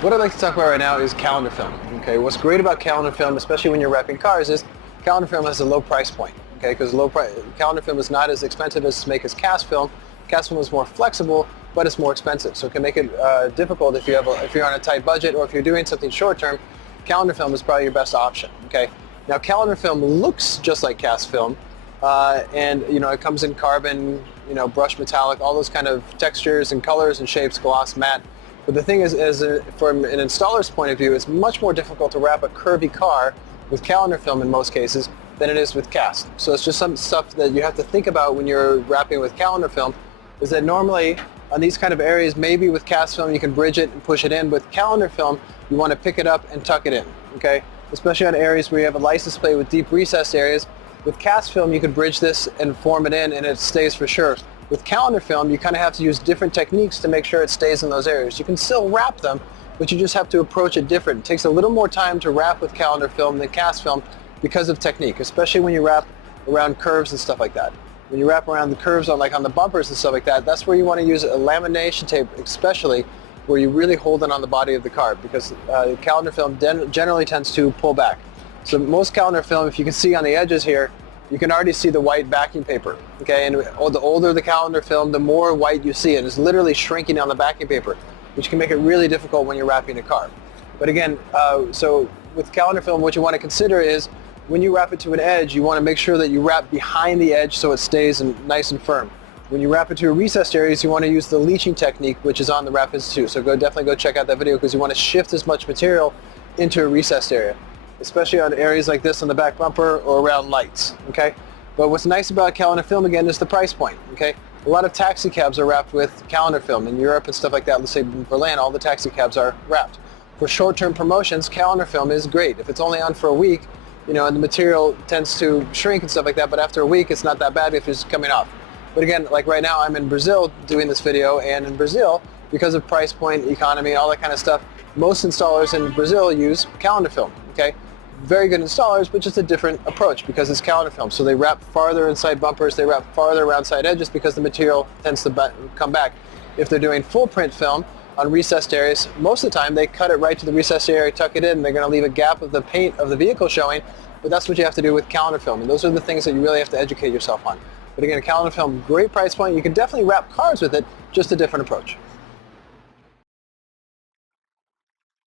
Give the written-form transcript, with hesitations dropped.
What I'd like to talk about right now is calendar film. Okay, what's great about calendar film, especially when you're wrapping cars, is calendar film has a low price point. Okay, because calendar film is not as expensive as to make as cast film. Cast film is more flexible, but it's more expensive, so it can make it difficult if you're on a tight budget or if you're doing something short term. Calendar film is probably your best option. Okay, now calendar film looks just like cast film, and it comes in carbon, brushed metallic, all those kind of textures and colors and shapes, gloss, matte. But the thing is from an installer's point of view, it's much more difficult to wrap a curvy car with calendar film in most cases than it is with cast. So it's just some stuff that you have to think about when you're wrapping with calendar film, is that normally on these kind of areas, maybe with cast film you can bridge it and push it in. With calendar film, you want to pick it up and tuck it in, okay? Especially on areas where you have a license plate with deep recessed areas. With cast film, you can bridge this and form it in and it stays for sure. With calendar film, you kind of have to use different techniques to make sure it stays in those areas. You can still wrap them, but you just have to approach it different. It takes a little more time to wrap with calendar film than cast film because of technique, especially when you wrap around curves and stuff like that. When you wrap around the curves on the bumpers and stuff like that, that's where you want to use a lamination tape, especially where you really hold it on the body of the car, because calendar film generally tends to pull back. So most calendar film, if you can see on the edges here, you can already see the white backing paper, okay? And the older the calendar film, the more white you see, and it's literally shrinking on the backing paper, which can make it really difficult when you're wrapping a car. But again, so with calendar film, what you want to consider is when you wrap it to an edge, you want to make sure that you wrap behind the edge so it stays nice and firm. When you wrap it to recessed areas, you want to use the leaching technique, which is on the Wrap Institute. So definitely go check out that video, because you want to shift as much material into a recessed area, especially on areas like this on the back bumper or around lights, okay? But what's nice about calendar film, again, is the price point, okay? A lot of taxi cabs are wrapped with calendar film. In Europe and stuff like that, let's say in Berlin, all the taxi cabs are wrapped. For short-term promotions, calendar film is great. If it's only on for a week, and the material tends to shrink and stuff like that, but after a week, it's not that bad if it's coming off. But again, like right now, I'm in Brazil doing this video, and in Brazil, because of price point, economy, all that kind of stuff, most installers in Brazil use calendar film, okay? Very good installers, but just a different approach because it's calendar film. So they wrap farther inside bumpers, they wrap farther around side edges because the material tends to come back. If they're doing full print film on recessed areas, most of the time they cut it right to the recessed area, tuck it in, they're going to leave a gap of the paint of the vehicle showing, but that's what you have to do with calendar film, and those are the things that you really have to educate yourself on. But again, calendar film, great price point. You can definitely wrap cars with it, just a different approach.